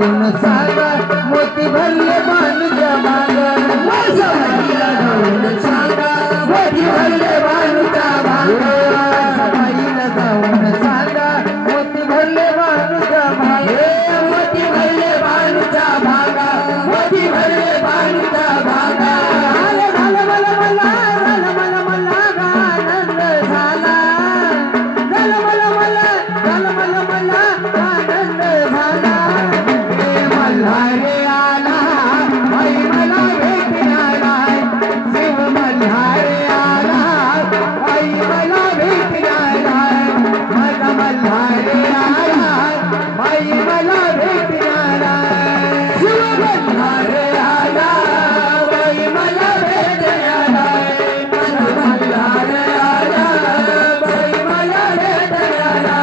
जाऊन सांगा मोती भरले बाणूच्या भांगर सबाईला जाऊन सांगा मोती भरले बाणूच्या भांगर सबाईला जाऊन सांगा मोती भरले बाणूच्या भांगर मोती भरले बाणूच्या भांगा मोती भरले बाणूच्या भांगा झालं मला मला झालं मला मला आनंद झाला झालं मला मला झालं मला मला आनंद झाला हे मल्हारे आला बाई मला भेटण्याला शिव मल्हारे आला बाई मला भेटण्याला माझा मल्हारे आला बाई मला भेटण्याला शिव मल्हारे आला बाई मला भेटण्याला माझा मल्हारे आला बाई मला भेटण्याला